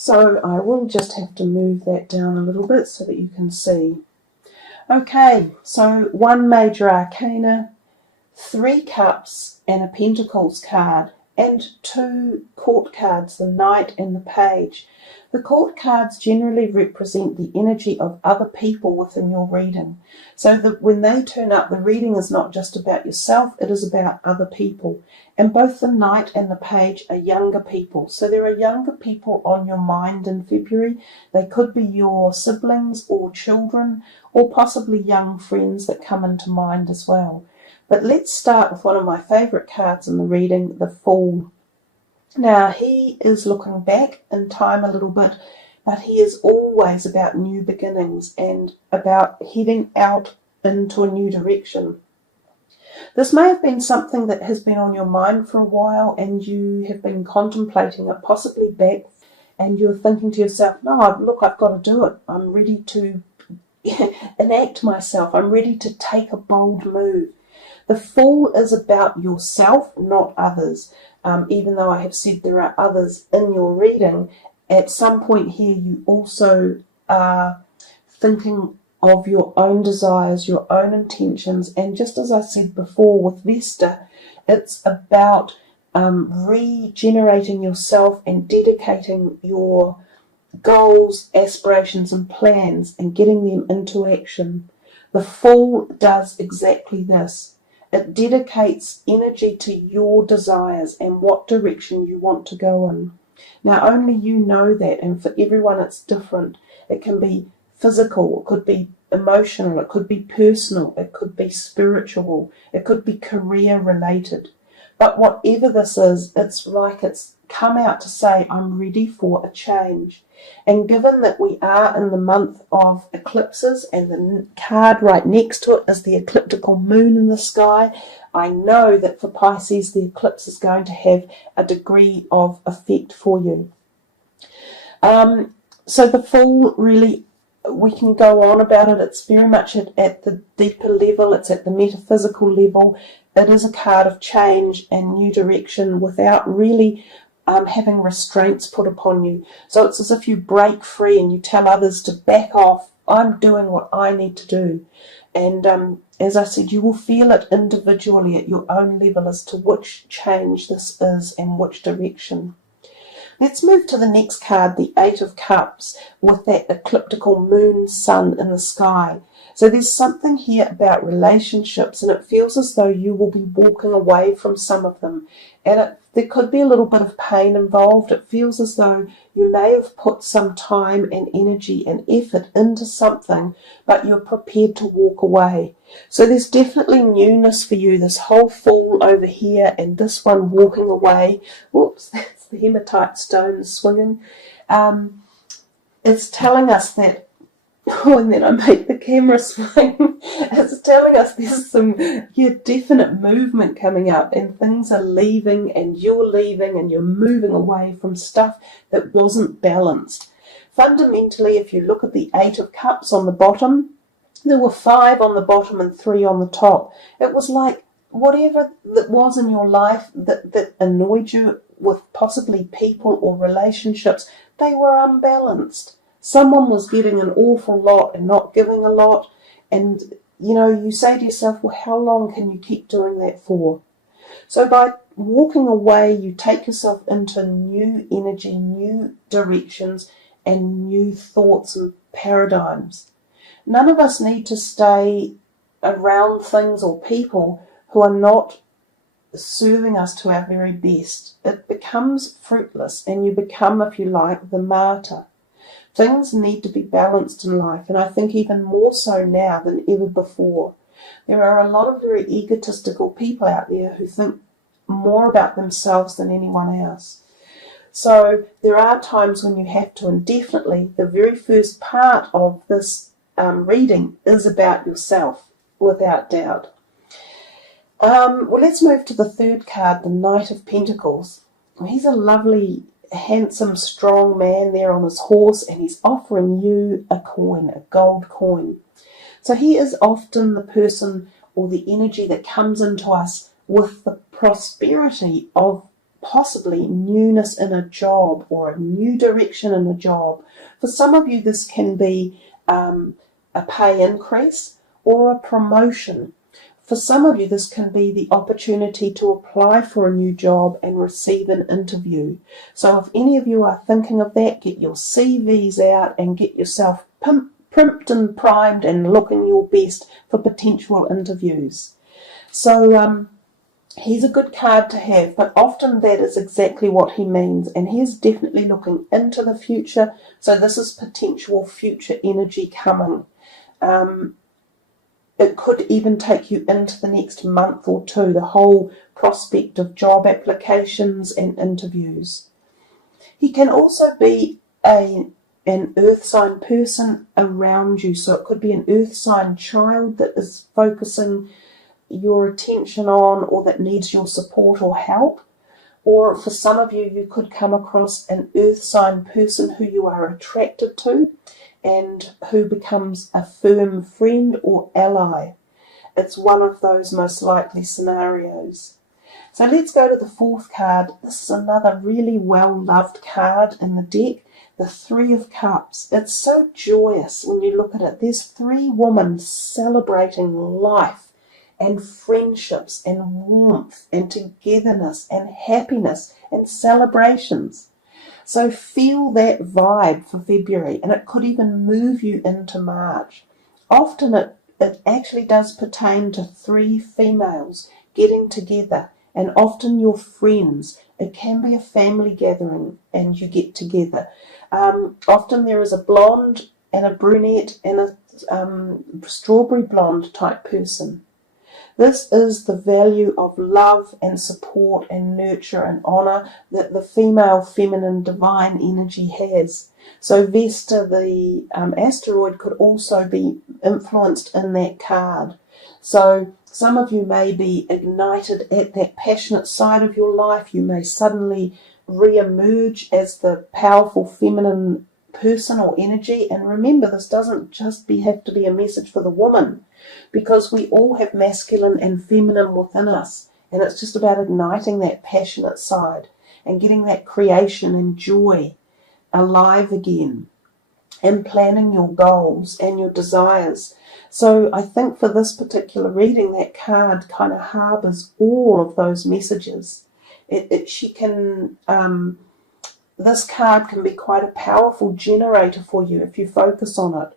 So I will just have to move that down a little bit so that you can see. Okay, so one major arcana, 3 cups and a pentacles card, and 2 court cards, the knight and the page. The court cards generally represent the energy of other people within your reading. So that when they turn up, the reading is not just about yourself, it is about other people. And both the knight and the page are younger people. So there are younger people on your mind in February. They could be your siblings or children, or possibly young friends that come into mind as well. But let's start with one of my favourite cards in the reading, the Fool. Now, he is looking back in time a little bit, but he is always about new beginnings and about heading out into a new direction. This may have been something that has been on your mind for a while and you have been contemplating it, possibly back, and you're thinking to yourself, no, look, I've got to do it. I'm ready to enact myself. I'm ready to take a bold move. The Fool is about yourself, not others. Even though I have said there are others in your reading, at some point here you also are thinking of your own desires, your own intentions, and just as I said before with Vesta, it's about regenerating yourself and dedicating your goals, aspirations and plans and getting them into action. The Fool does exactly this. It dedicates energy to your desires and what direction you want to go in. Now, only you know that, and for everyone it's different. It can be physical, it could be emotional, it could be personal, it could be spiritual, it could be career related. But whatever this is, it's like it's come out to say, I'm ready for a change. And given that we are in the month of eclipses and the card right next to it is the ecliptical moon in the sky, I know that for Pisces the eclipse is going to have a degree of effect for you. So the Fool, really, we can go on about it. It's very much at the deeper level. It's at the metaphysical level. It is a card of change and new direction without really having restraints put upon you. So it's as if you break free and you tell others to back off. I'm doing what I need to do. And as I said, you will feel it individually at your own level as to which change this is and which direction. Let's move to the next card, the 8 of Cups, with that ecliptical moon sun in the sky. So there's something here about relationships, and it feels as though you will be walking away from some of them. And there could be a little bit of pain involved. It feels as though you may have put some time and energy and effort into something, but you're prepared to walk away. So there's definitely newness for you, this whole Fool over here and this one walking away. Whoops, that's the hematite stone swinging. It's telling us that, and then I make the camera swing. It's telling us there's some definite movement coming up and things are leaving and you're moving away from stuff that wasn't balanced. Fundamentally, if you look at the 8 of Cups on the bottom, there were 5 on the bottom and 3 on the top. It was like whatever that was in your life that annoyed you with possibly people or relationships, they were unbalanced. Someone was getting an awful lot and not giving a lot. And, you say to yourself, well, how long can you keep doing that for? So by walking away, you take yourself into new energy, new directions, and new thoughts and paradigms. None of us need to stay around things or people who are not serving us to our very best. It becomes fruitless, and you become, if you like, the martyr. Things need to be balanced in life, and I think even more so now than ever before. There are a lot of very egotistical people out there who think more about themselves than anyone else. So there are times when you have to, and definitely the very first part of this reading is about yourself, without doubt. Well, let's move to the 3rd card, the Knight of Pentacles. He's a lovely, handsome, strong man there on his horse, and he's offering you a coin, a gold coin. So he is often the person or the energy that comes into us with the prosperity of possibly newness in a job or a new direction in a job. For some of you, this can be a pay increase or a promotion. For some of you, this can be the opportunity to apply for a new job and receive an interview. So if any of you are thinking of that, get your CVs out and get yourself primed and primed and looking your best for potential interviews. So he's a good card to have, but often that is exactly what he means, and he's definitely looking into the future. So this is potential future energy coming. It could even take you into the next month or two, the whole prospect of job applications and interviews. He can also be an earth sign person around you. So it could be an earth sign child that is focusing your attention on, or that needs your support or help. Or for some of you, you could come across an earth sign person who you are attracted to and who becomes a firm friend or ally. It's one of those most likely scenarios. So let's go to the fourth card. This is another really well-loved card in the deck, the Three of Cups. It's so joyous when you look at it. There's three women celebrating life and friendships and warmth and togetherness and happiness and celebrations. So feel that vibe for February, and it could even move you into March. Often it actually does pertain to three females getting together, and often your friends. It can be a family gathering and you get together. Often there is a blonde and a brunette and a strawberry blonde type person. This is the value of love and support and nurture and honour that the female, feminine, divine energy has. So Vesta, the asteroid, could also be influenced in that card. So some of you may be ignited at that passionate side of your life. You may suddenly re-emerge as the powerful feminine person or energy. And remember, this doesn't just have to be a message for the woman, because we all have masculine and feminine within us, and it's just about igniting that passionate side and getting that creation and joy alive again, and planning your goals and your desires. So I think for this particular reading, that card kind of harbours all of those messages. This card can be quite a powerful generator for you if you focus on it.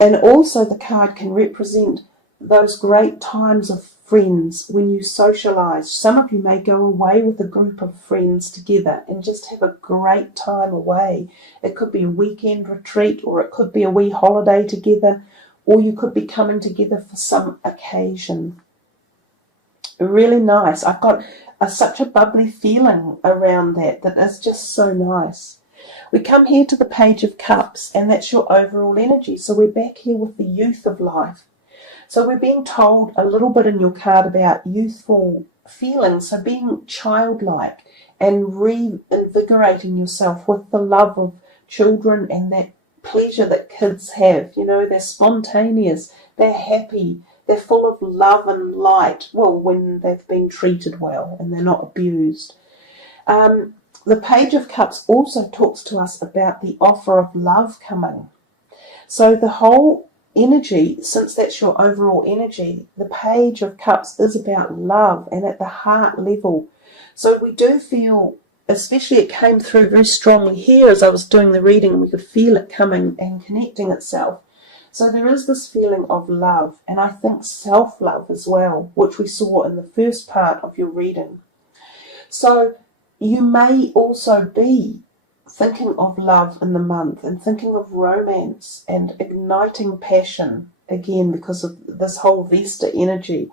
And also the card can represent those great times of friends when you socialise. Some of you may go away with a group of friends together and just have a great time away. It could be a weekend retreat, or it could be a wee holiday together, or you could be coming together for some occasion. Really nice. I've got such a bubbly feeling around that is just so nice. We come here to the Page of Cups, and that's your overall energy. So we're back here with the youth of life. So we're being told a little bit in your card about youthful feelings, so being childlike and reinvigorating yourself with the love of children and that pleasure that kids have. You know, they're spontaneous, they're happy, they're full of love and light, well, when they've been treated well and they're not abused. The Page of Cups also talks to us about the offer of love coming. So the whole energy, since that's your overall energy, the Page of Cups is about love and at the heart level. So we do feel, especially it came through very strongly here as I was doing the reading, we could feel it coming and connecting itself. So there is this feeling of love, and I think self-love as well, which we saw in the first part of your reading. So you may also be thinking of love in the month and thinking of romance and igniting passion, again, because of this whole Vesta energy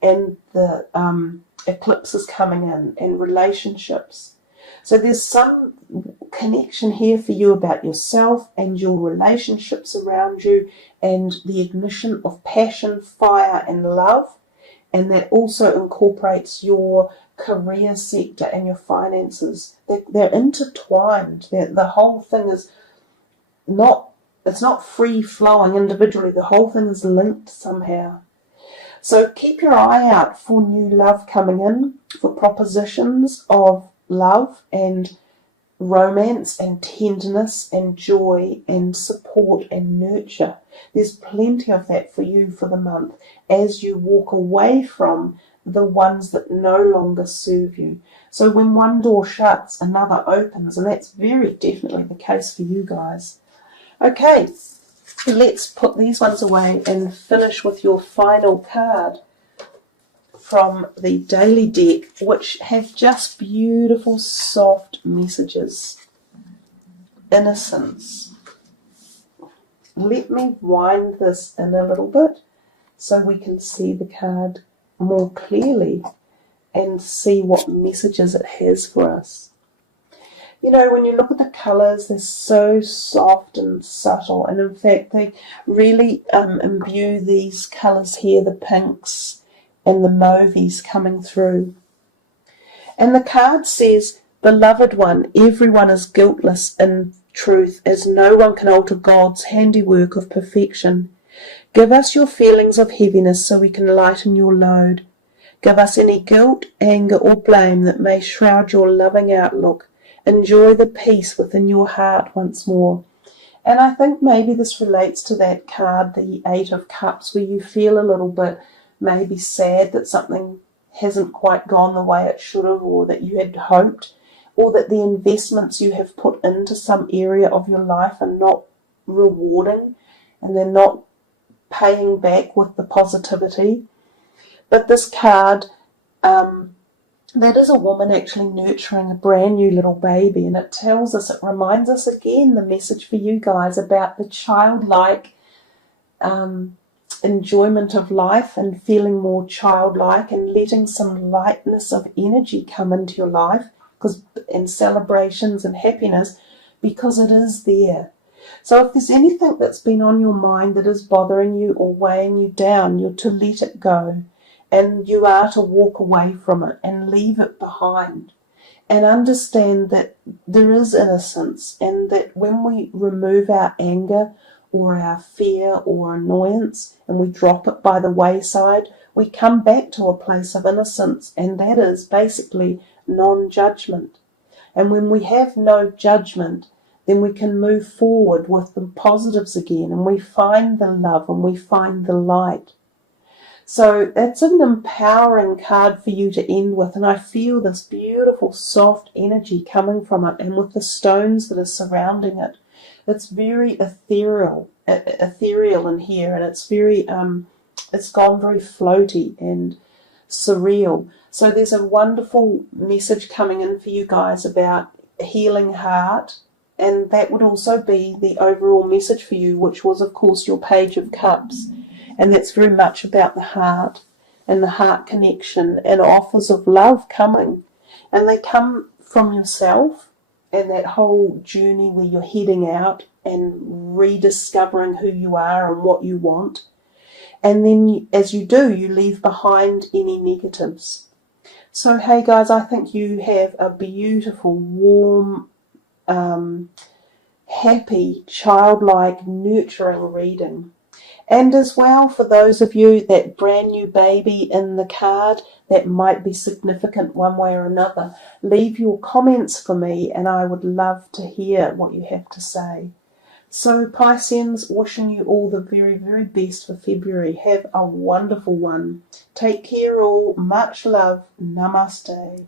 and the eclipses coming in and relationships. So there's some connection here for you about yourself and your relationships around you and the ignition of passion, fire and love. And that also incorporates your career sector and your finances. They're intertwined. The whole thing is not free flowing individually. The whole thing is linked somehow. So keep your eye out for new love coming in, for propositions of love and romance and tenderness and joy and support and nurture. There's plenty of that for you for the month as you walk away from the ones that no longer serve you. So when one door shuts, another opens, and that's very definitely the case for you guys. Okay, let's put these ones away and finish with your final card from the daily deck, which have just beautiful, soft messages. Innocence. Let me wind this in a little bit so we can see the card more clearly and see what messages it has for us. You know, when you look at the colours, they're so soft and subtle, and in fact they really imbue these colours here, the pinks and the mauves coming through. And the card says, "Beloved one, everyone is guiltless in truth, as no one can alter God's handiwork of perfection. Give us your feelings of heaviness so we can lighten your load. Give us any guilt, anger or blame that may shroud your loving outlook. Enjoy the peace within your heart once more." And I think maybe this relates to that card, the Eight of Cups, where you feel a little bit maybe sad that something hasn't quite gone the way it should have, or that you had hoped, or that the investments you have put into some area of your life are not rewarding and they're not paying back with the positivity. But this card, that is a woman actually nurturing a brand new little baby, and it tells us, it reminds us again, the message for you guys about the childlike enjoyment of life and feeling more childlike and letting some lightness of energy come into your life, and celebrations and happiness, because it is there. So if there's anything that's been on your mind that is bothering you or weighing you down, you're to let it go. And you are to walk away from it and leave it behind. And understand that there is innocence, and that when we remove our anger or our fear or annoyance and we drop it by the wayside, we come back to a place of innocence, and that is basically non-judgment. And when we have no judgment, then we can move forward with the positives again, and we find the love and we find the light. So that's an empowering card for you to end with, and I feel this beautiful soft energy coming from it, and with the stones that are surrounding it. It's very ethereal in here, and it's very it's gone very floaty and surreal. So there's a wonderful message coming in for you guys about a healing heart, and that would also be the overall message for you, which was of course your Page of Cups. And that's very much about the heart and the heart connection and offers of love coming. And they come from yourself and that whole journey where you're heading out and rediscovering who you are and what you want. And then as you do, you leave behind any negatives. So hey guys, I think you have a beautiful, warm, happy, childlike, nurturing reading. And as well, for those of you, that brand new baby in the card, that might be significant one way or another, leave your comments for me and I would love to hear what you have to say. So Pisceans, wishing you all the very, very best for February. Have a wonderful one. Take care all. Much love. Namaste.